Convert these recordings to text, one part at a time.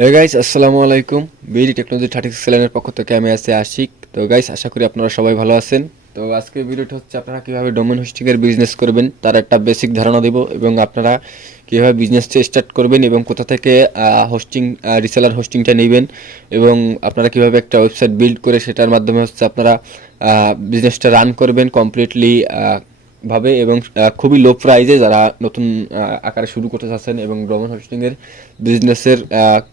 Hey guys, আসসালামু আলাইকুম। BD technology 36 এর পক্ষ থেকে আমি আছি আশিক। তো গাইস, আশা করি আপনারা সবাই ভালো আছেন। তো আজকের ভিডিওটা হচ্ছে আপনারা কিভাবে ডোমেন হোস্টিং এর বিজনেস করবেন তার একটা বেসিক ধারণা দেব, এবং আপনারা কিভাবে বিজনেসটা স্টার্ট করবেন এবং কোথা থেকে হোস্টিং রিসেলার হোস্টিংটা নেবেন, এবং আপনারা কিভাবে একটা ওয়েবসাইট বিল্ড করে সেটার মাধ্যমে হচ্ছে আপনারা বিজনেসটা রান করবেন কমপ্লিটলি ভাবে, এবং খুবই লো প্রাইজে যারা নতুন আকারে শুরু করতে চাচ্ছেন, এবং ডোমেন হোস্টিংয়ের বিজনেসের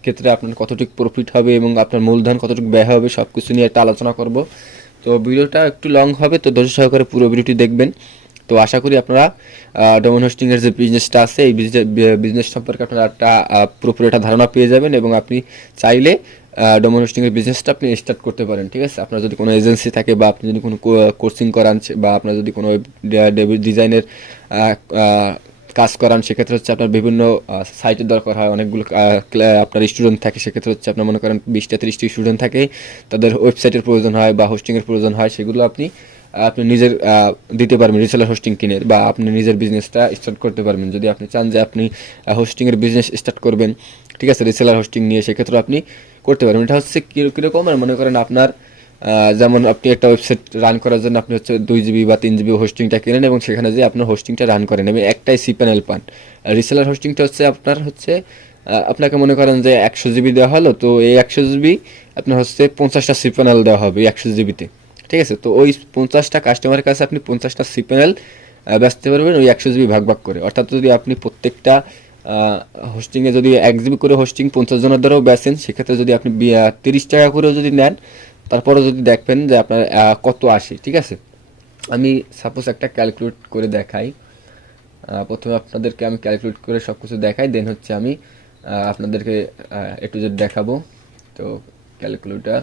ক্ষেত্রে আপনার কতটুকু প্রফিট হবে এবং আপনার মূলধন কতটুকু ব্যয় হবে সব কিছু নিয়ে একটা আলোচনা করব। তো ভিডিওটা একটু লং হবে, তো ধৈর্য সহকারে পুরো ভিডিওটি দেখবেন। তো আশা করি আপনারা ডোমেন হোস্টিংয়ের যে বিজনেসটা আছে এই বিজনেস সম্পর্কে আপনারা একটা পুরোপুরি একটা ধারণা পেয়ে যাবেন, এবং আপনি চাইলে ডোমেন হোস্টিংয়ের বিজনেসটা আপনি স্টার্ট করতে পারেন। ঠিক আছে, আপনার যদি কোনো এজেন্সি থাকে বা আপনি যদি কোনো কোচিং করান বা আপনার যদি কোনো ডিজাইনের কাজ করান, সেক্ষেত্রে হচ্ছে আপনার বিভিন্ন সাইটের দরকার হয়, অনেকগুলো আপনার স্টুডেন্ট থাকে, সেক্ষেত্রে হচ্ছে আপনার মনে করেন 20-30টি স্টুডেন্ট থাকে, তাদের ওয়েবসাইটের প্রয়োজন হয় বা হোস্টিংয়ের প্রয়োজন হয়, সেগুলো আপনি আপনি নিজের দিতে পারবেন রিসেলার হোস্টিং কিনে, বা আপনি নিজের বিজনেসটা স্টার্ট করতে পারবেন। যদি আপনি চান যে আপনি হোস্টিংয়ের বিজনেস স্টার্ট করবেন, ঠিক আছে, রিসেলার হোস্টিং নিয়ে, সেক্ষেত্রে আপনি করতে পারবেন। এটা হচ্ছে কীরকম, আর মনে করেন আপনার যেমন আপনি একটা ওয়েবসাইট রান করার জন্য আপনি হচ্ছে 2 জিবি বা 3 জিবি হোস্টিংটা কেনেন, এবং সেখানে যে আপনার হোস্টিংটা রান করেন এবং একটাই সি প্যানেল পান। রিসেলার হোস্টিংটা হচ্ছে আপনার হচ্ছে আপনাকে মনে করেন যে 100 জিবি দেওয়া হলো, তো এই 100 জিবি আপনার হচ্ছে 50টা সি প্যানেল দেওয়া হবে 100 জিবিতে। ঠিক আছে, তো ওই 50টা কাস্টমারের কাছে আপনি 50টা সি প্যানেল বেচতে পারবেন ওই 100 জিবি ভাগ ভাগ করে। অর্থাৎ যদি আপনি প্রত্যেকটা হোস্টিংয়ে যদি 1 জিবি করে হোস্টিং 50 জনের দ্বারাও বেচেন, সেক্ষেত্রে যদি আপনি 30 টাকা করেও যদি নেন, তারপরে যদি দেখবেন যে আপনার কত আসে। ঠিক আছে, আমি সাপোজ একটা ক্যালকুলেট করে দেখাই। প্রথমে আপনাদেরকে আমি ক্যালকুলেট করে সব কিছু দেখাই, দেন হচ্ছে আমি আপনাদেরকে এ টু জেড দেখাবো। তো ক্যালকুলেটার,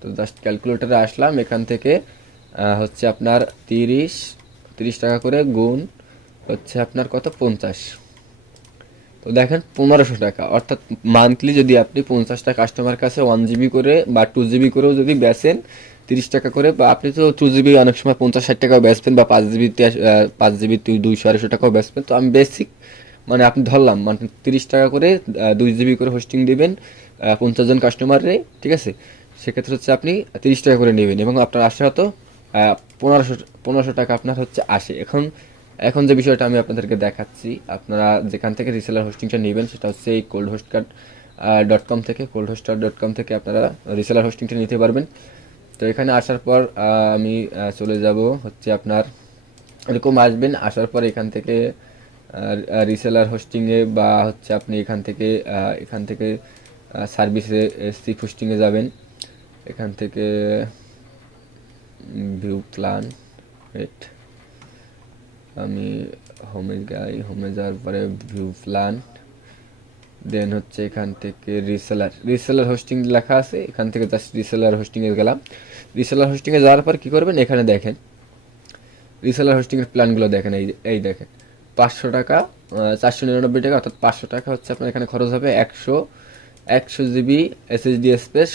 তো জাস্ট ক্যালকুলেটারে আসলাম, এখান থেকে হচ্ছে আপনার 30 টাকা করে গুণ হচ্ছে আপনার কত 50। তো দেখেন 1500 টাকা, অর্থাৎ মান্থলি যদি আপনি 50টা কাস্টমার কাছে 1 জিবি করে বা 2 জিবি করেও যদি বেচেন 30 টাকা করে, বা আপনি তো 2 জিবি অনেক সময় 50-60 টাকাও বেচবেন, বা 5 জিবিতে 5 জিবি 200-250 টাকাও বেচবেন। তো আমি বেসিক মানে আপনি ধরলাম মানে 30 টাকা করে 2 জিবি করে হোস্টিং দিবেন 50 জন কাস্টমারে। ঠিক আছে, সেক্ষেত্রে হচ্ছে আপনি 30 টাকা করে নেবেন, এবং আপনার আসে হয়তো 1500 টাকা আপনার হচ্ছে আসে। এখন এখন যে বিষয়টা আমি আপনাদেরকে দেখাচ্ছি, আপনারা যেখান থেকে রিসেলার হোস্টিংটা নেবেন সেটা হচ্ছে এই coldhostcard.com থেকে, coldhostcard.com থেকে আপনারা রিসেলার হোস্টিংটা নিতে পারবেন। তো এখানে আসার পর আমি চলে যাব হচ্ছে আপনার এরকম আসবেন, আসার পর এখান থেকে রিসেলার হোস্টিংয়ে, বা হচ্ছে আপনি এখান থেকে সার্ভিসে সিপ হোস্টিংয়ে যাবেন। এখান থেকে ভিউ প্ল্যান, ওয়েট, আমি হোমে যাওয়ার পরে ভিউ প্ল্যান, দেন হচ্ছে এখান থেকে রিসেলার হোস্টিং লেখা আছে, এখান থেকে জাস্ট রিসেলার হোস্টিংয়ে গেলাম। রিসেলার হোস্টিংয়ে যাওয়ার পর কী করবেন, এখানে দেখেন রিসেলার হোস্টিংয়ের প্ল্যানগুলো দেখেন, এই দেখেন 500 টাকা, 499 টাকা, অর্থাৎ 500 টাকা হচ্ছে আপনার এখানে খরচ হবে। 100 জিবি এসএসডি স্পেস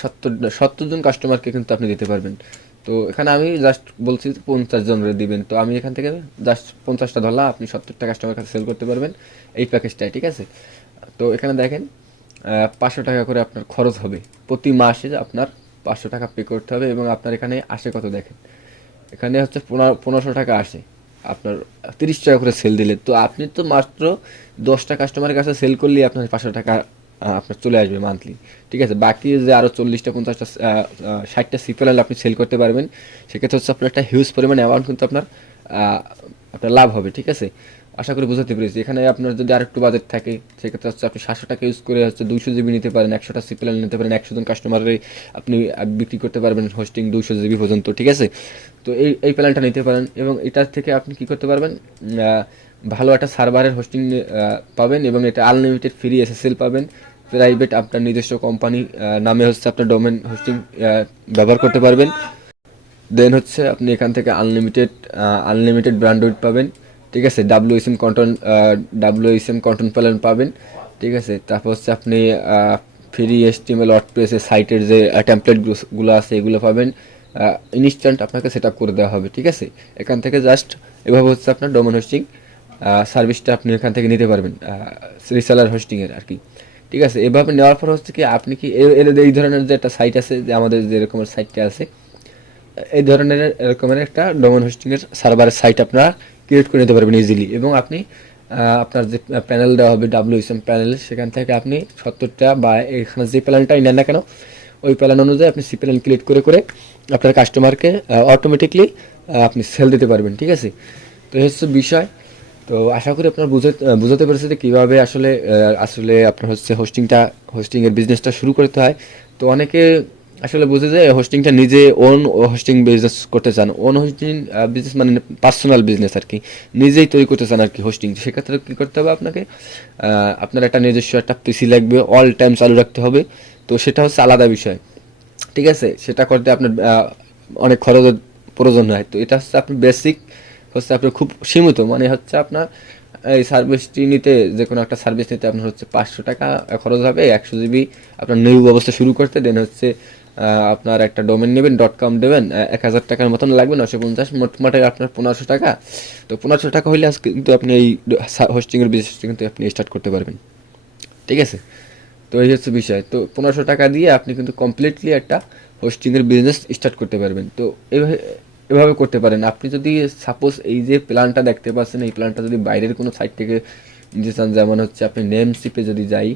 70 জন কাস্টমারকে কিন্তু আপনি দিতে পারবেন। তো এখানে আমি জাস্ট বলছি 50 জনের দিবেন, তো আমি এখান থেকে জাস্ট 50টা ধরলাম, আপনি 70টা কাস্টমার কাছে সেল করতে পারবেন এই প্যাকেজটাই। ঠিক আছে, তো এখানে দেখেন 500 টাকা করে আপনার খরচ হবে প্রতি মাসে, আপনার 500 টাকা পে করতে হবে, এবং আপনার এখানে আসে কত দেখেন, এখানে হচ্ছে 1500 টাকা আসে আপনার 30 টাকা করে সেল দিলে। তো আপনি তো মাত্র 10টা কাস্টমারের কাছে সেল করলেই আপনার 500 টাকা আপনার চলে আসবে মান্থলি। ঠিক আছে, বাকি যে আরও 40টা 50টা 60টা সিপ্যানেল আপনি সেল করতে পারবেন, সেক্ষেত্রে হচ্ছে আপনার একটা হিউজ পরিমাণ অ্যামাউন্ট কিন্তু আপনার লাভ হবে। ঠিক আছে, আশা করি বুঝতে পেরেছি। এখানে আপনার যদি আরেকটু বাজেট থাকে, সেক্ষেত্রে হচ্ছে আপনি 700 টাকা ইউজ করে হচ্ছে 200 জিবি নিতে পারেন, 100টা সিপ্যানেল নিতে পারেন, 100 জন কাস্টমারের আপনি বিক্রি করতে পারবেন হোস্টিং 200 জিবি পর্যন্ত। ঠিক আছে, তো এই প্ল্যানটা নিতে পারেন, এবং এটার থেকে আপনি কি করতে পারবেন, ভালো একটা সার্ভারের হোস্টিং পাবেন, এবং এটা আনলিমিটেড ফ্রি এসএসএল পাবেন। প্রাইভেট আপনার নিজস্ব কোম্পানি নামে হচ্ছে আপনার ডোমেন হোস্টিং ব্যবহার করতে পারবেন। দেন হচ্ছে আপনি এখান থেকে আনলিমিটেড ব্র্যান্ডউইড পাবেন। ঠিক আছে, ডাব্লিউএসএম কন্টেন্ট প্ল্যান পাবেন। ঠিক আছে, তারপর হচ্ছে আপনি ফ্রি এসটিএমএল ওয়ার্ডপ্রেসের সাইটের যে টেমপ্লেটগুলো আছে এগুলো পাবেন, ইনস্ট্যান্ট আপনাকে সেট আপ করে দেওয়া হবে। ঠিক আছে, এখান থেকে জাস্ট এভাবে হচ্ছে আপনার ডোমেন হোস্টিং সার্ভিসটা আপনি এখান থেকে নিতে পারবেন, রিসেলার হোস্টিংয়ের আর কি। ঠিক আছে, এভাবে নেওয়ার পর হচ্ছে কি আপনি কি এই ধরনের যে একটা সাইট আছে, যে আমাদের যে রকমের সাইটটা আছে, এই ধরনের এরকমের একটা ডোমেন হোস্টিংয়ের সার্ভারের সাইট আপনারা ক্রিয়েট করে নিতে পারবেন ইজিলি। এবং আপনি আপনার যে প্যানেল দেওয়া হবে WSM প্যানেল, সেখান থেকে আপনি 70টা বা এখানে যে প্যানেলটাই নেন না কেন, ওই প্যানেল অনুযায়ী আপনি সি প্যানেল ক্রিয়েট করে করে আপনার কাস্টমারকে অটোমেটিকলি আপনি সেল দিতে পারবেন। ঠিক আছে, তো এই হচ্ছে বিষয়। তো আশা করি আপনার বুঝতে পেরেছে যে কীভাবে আসলে আসলে আপনার হচ্ছে হোস্টিংয়ের বিজনেসটা শুরু করতে হয়। তো অনেকে আসলে বুঝে যে হোস্টিংটা নিজে হোস্টিং বিজনেস করতে চান, হোস্টিং বিজনেস মানে পার্সোনাল বিজনেস আর কি, নিজেই তৈরি করতে চান আর কি হোস্টিং। সেক্ষেত্রে কী করতে হবে আপনাকে, আপনার একটা নিজস্ব একটা পিসি লাগবে, অল টাইম চালু রাখতে হবে। তো সেটা হচ্ছে আলাদা বিষয়। ঠিক আছে, সেটা করতে আপনার অনেক খরচের প্রয়োজন হয়। তো এটা হচ্ছে আপনার বেসিক, হচ্ছে আপনার খুব সীমিত, মানে হচ্ছে আপনার এই সার্ভিসটি নিতে, যে কোনো একটা সার্ভিস নিতে আপনার হচ্ছে 500 টাকা খরচ হবে 100 GB আপনার নিউ ব্যবস্থা শুরু করতে। দেন হচ্ছে আপনার একটা ডোমেন নেবেন, .com দেবেন, 1000 টাকার মতন লাগবে, 950, মোটমাটে আপনার 1500 টাকা। তো 1500 টাকা হলে আজকে কিন্তু আপনি এই হোস্টিংয়ের বিজনেসটা কিন্তু আপনি স্টার্ট করতে পারবেন। ঠিক আছে, তো এই হচ্ছে বিষয়। তো 1500 টাকা দিয়ে আপনি কিন্তু কমপ্লিটলি একটা হোস্টিংয়ের বিজনেস স্টার্ট করতে পারবেন। তো এভাবে করতে পারেন। আপনি যদি সাপোজ এই যে প্ল্যানটা দেখতে পাচ্ছেন, এই প্ল্যানটা যদি বাইরের কোনো সাইট থেকে নিতে চান, যেমন হচ্ছে আপনি নেমসিপে যদি যাই,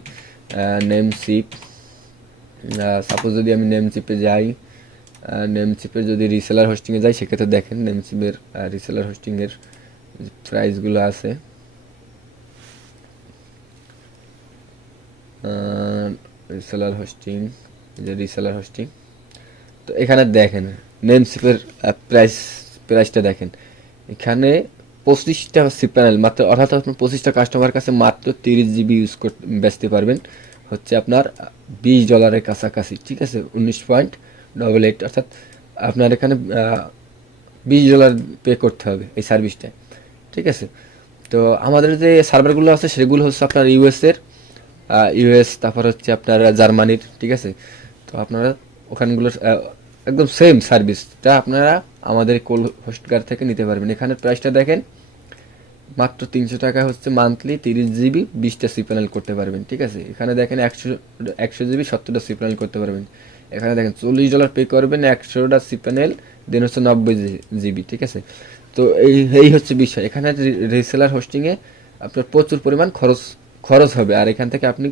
নেমসিপ, সাপোজ যদি আমি নেমসিপে যাই, নেমসিপের যদি রিসেলার হোস্টিংয়ে যাই, সেক্ষেত্রে দেখেন নেমসিপের রিসেলার হোস্টিংয়ের প্রাইসগুলো আছে। রিসেলার হোস্টিং, যে রিসেলার হোস্টিং, তো এখানে দেখেন নেমসিপের প্রাইসটা দেখেন। এখানে 25টা সিপ প্যানেল মাত্র, অর্থাৎ আপনার 25টা কাস্টমার কাছে মাত্র 30 GB ইউজ করতে বেচতে পারবেন হচ্ছে আপনার $20 কাছাকাছি। ঠিক আছে, 19.88, অর্থাৎ আপনার এখানে $20 পে করতে হবে এই সার্ভিসটা। ঠিক আছে, তো আমাদের যে সার্ভারগুলো আছে সেগুলো হচ্ছে আপনার ইউএস, তারপর হচ্ছে আপনার জার্মানির। ঠিক আছে, তো আপনারা ওখানগুলো একদম সেম সার্ভিসটা আপনারা আমাদের হোস্টগার থেকে নিতে পারবেন। এখানে প্রাইসটা দেখেন, মাত্র 300 টাকা হচ্ছে মান্থলি, 30 GB 20টা সি প্যানেল করতে পারবেন। ঠিক আছে, এখানে দেখেন 100 GB 70টা সি প্যানেল করতে পারবেন। এখানে দেখেন $40 পে করবেন 100টা সি প্যানেল, দেন হচ্ছে 90 GB। ঠিক আছে, তো এই হচ্ছে বিষয়। এখানে রিসেলার হোস্টিংয়ে আপনার প্রচুর পরিমাণ খরচ হবে। আর এখান থেকে আপনি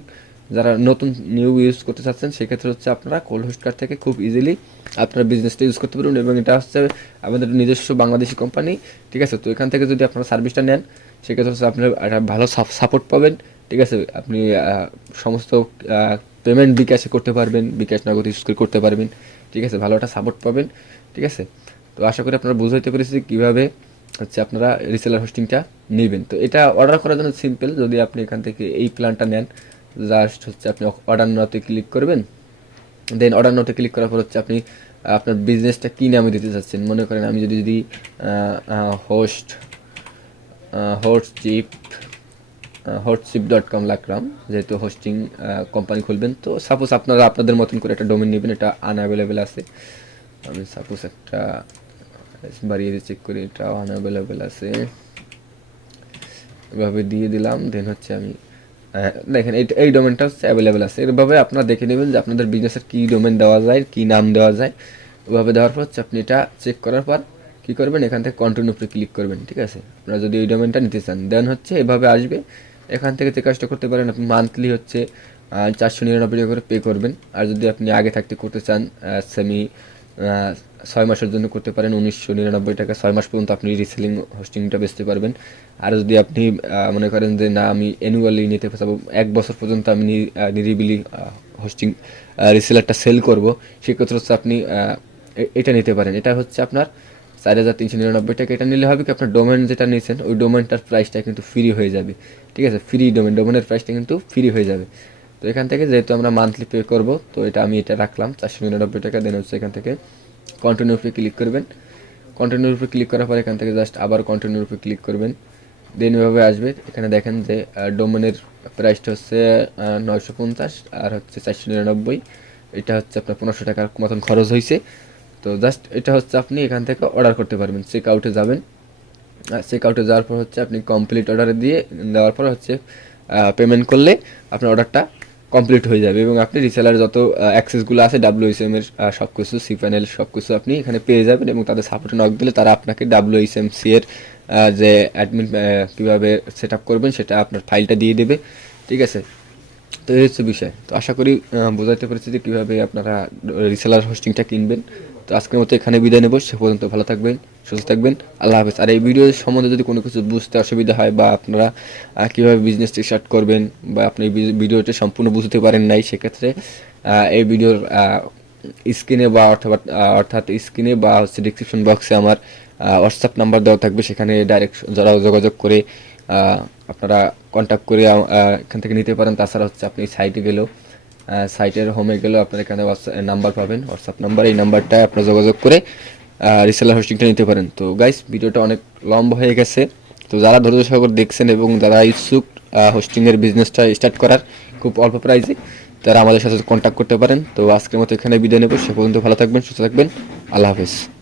যারা নতুন নিউ ইউজ করতে চাচ্ছেন, সেক্ষেত্রে হচ্ছে আপনারা কোল্ড হোস্টগার থেকে খুব ইজিলি আপনার বিজনেসটা ইউজ করতে পারবেন। এবং এটা হচ্ছে আমাদের নিজস্ব বাংলাদেশি কোম্পানি। ঠিক আছে, তো এখান থেকে যদি আপনারা সার্ভিসটা নেন, সেক্ষেত্রে হচ্ছে আপনার একটা ভালো সাপোর্ট পাবেন। ঠিক আছে, আপনি সমস্ত পেমেন্ট বিকাশে করতে পারবেন, বিকাশ নগদ ইউজ করে করতে পারবেন। ঠিক আছে, ভালো একটা সাপোর্ট পাবেন। ঠিক আছে, তো আশা করি আপনারা বুঝাইতে পেরেছি কীভাবে হচ্ছে আপনারা রিসেলার হোস্টিংটা নেবেন। তো এটা অর্ডার করার জন্য সিম্পল, যদি আপনি এখান থেকে এই প্ল্যানটা নেন, জাস্ট হচ্ছে আপনি অর্ডার নাওতে ক্লিক করবেন। দেন অর্ডার নাওতে ক্লিক করার পর হচ্ছে আপনি আপনার বিজনেসটা কী নামে দিতে চাচ্ছেন। মনে করেন আমি যদি hostship.com লাগলাম, যেহেতু হোস্টিং কোম্পানি খুলবেন। তো সাপোজ আপনারা আপনাদের মতন করে একটা ডোমেন নেবেন, এটা আনঅ্যাভেলেবেল আছে। আমি সাপোজ একটা বাড়িয়ে চেক করি, এটা আনঅ্যাভেলেবেল আছে, এভাবে দিয়ে দিলাম। দেন হচ্ছে আমি দেখেন এই ডোমেনটা হচ্ছে অ্যাভেলেবেল আছে। এভাবে আপনারা দেখে নেবেন যে আপনাদের বিজনেসের কী ডোমেন দেওয়া যায়, কী নাম দেওয়া যায়। ওভাবে দেওয়ার পর হচ্ছে আপনি এটা চেক করার পর কী করবেন, এখান থেকে কন্টিনিউ উপরে ক্লিক করবেন। ঠিক আছে, আপনারা যদি এই ডোমেনটা নিতে চান, দেন হচ্ছে এভাবে আসবে। এখান থেকে যে কাজটা করতে পারেন, আপনি মান্থলি হচ্ছে 499 টাকা করে পে করবেন। আর যদি আপনি আগে থাকতে করতে চান, সেমি 6 মাসের জন্য করতে পারেন 1999 টাকা। 6 মাস পর্যন্ত আপনি রিসেলিং হোস্টিংটা বেচতে পারবেন। আর যদি আপনি মনে করেন যে না, আমি অ্যানুয়ালি নিতে চাবো, 1 বছর পর্যন্ত আমি নিরিবিলি হোস্টিং রিসেলারটা সেল করব, সেক্ষেত্রে হচ্ছে আপনি এটা নিতে পারেন। এটা হচ্ছে আপনার 4399 টাকা। এটা নিলে হবে কি, আপনার ডোমেন যেটা নিয়েছেন ওই ডোমেনটার প্রাইসটা কিন্তু ফ্রি হয়ে যাবে। ঠিক আছে, ফ্রি ডোমেনের প্রাইসটা কিন্তু ফ্রি হয়ে যাবে। তো এখান থেকে যেহেতু আমরা মান্থলি পে করব, তো আমি এটা রাখলাম 499 টাকা। দেন হচ্ছে এখান থেকে কন্টিনিউর উপরে ক্লিক করবেন। কন্টিনিউর উপরে ক্লিক করার পর এখান থেকে জাস্ট আবার কন্টিনিউর উপরে ক্লিক করবেন। দেন এভাবে আসবে। এখানে দেখেন যে ডোমেনের প্রাইসটা হচ্ছে 950 আর হচ্ছে 499। এটা হচ্ছে আপনার 1500 টাকার মতন খরচ হয়েছে। তো জাস্ট এটা হচ্ছে আপনি এখান থেকে অর্ডার করতে পারবেন। চেক আউটে যাবেন, চেক আউটে যাওয়ার পর হচ্ছে আপনি কমপ্লিট অর্ডারে দেওয়ার পর হচ্ছে পেমেন্ট করলে আপনার অর্ডারটা কমপ্লিট হয়ে যাবে এবং আপনি রিসেলার যত অ্যাক্সেসগুলো আছে WSM এর সব কিছু সি প্যানেল সব কিছু আপনি এখানে পেয়ে যাবেন এবং তাদের সাপোর্টে নক দিলে তারা আপনাকে WSMC এর যে অ্যাডমিন কীভাবে সেট আপ করবেন সেটা আপনার ফাইলটা দিয়ে দেবে, ঠিক আছে। তো এই হচ্ছে বিষয়। তো আশা করি বোঝাতে পেরেছি যে কীভাবে আপনারা রিসেলার হোস্টিংটা কিনবেন। তো আজকের মতো এখানে বিদায় নেব, সে পর্যন্ত ভালো থাকবেন, সুস্থ থাকবেন, আল্লাহ হাফেজ। আর এই ভিডিও সম্বন্ধে যদি কোনো কিছু বুঝতে অসুবিধা হয় বা আপনারা কীভাবে বিজনেসটি স্টার্ট করবেন বা আপনি ভিডিওটি সম্পূর্ণ বুঝতে পারেন নাই, সেক্ষেত্রে এই ভিডিওর স্ক্রিনে বা অর্থাৎ স্ক্রিনে বা হচ্ছে ডিসক্রিপশন বক্সে আমার হোয়াটসঅ্যাপ নাম্বার দেওয়া থাকবে, সেখানে ডাইরেক্ট যারা যোগাযোগ করে আপনারা কন্ট্যাক্ট করে এখান থেকে নিতে পারেন। তাছাড়া হচ্ছে আপনি সাইটে গেলেও সাইটের হোমে গেলেও আপনার এখানে নাম্বার পাবেন, হোয়াটসঅ্যাপ নাম্বার, এই নাম্বারটায় আপনারা যোগাযোগ করে রিসেলার হোস্টিংটা নিতে পারেন। তো গাইস, ভিডিওটা অনেক লম্বা হয়ে গেছে, তো যারা ধৈর্য সহকারে দেখছেন এবং যারা ইচ্ছুক হোস্টিংয়ের বিজনেসটা স্টার্ট করার খুব অল্প প্রাইসে, তারা আমাদের সাথে কন্ট্যাক্ট করতে পারেন। তো আজকের মতো এখানে বিদায় নেব, সে পর্যন্ত ভালো থাকবেন, সুস্থ থাকবেন, আল্লাহ হাফেজ।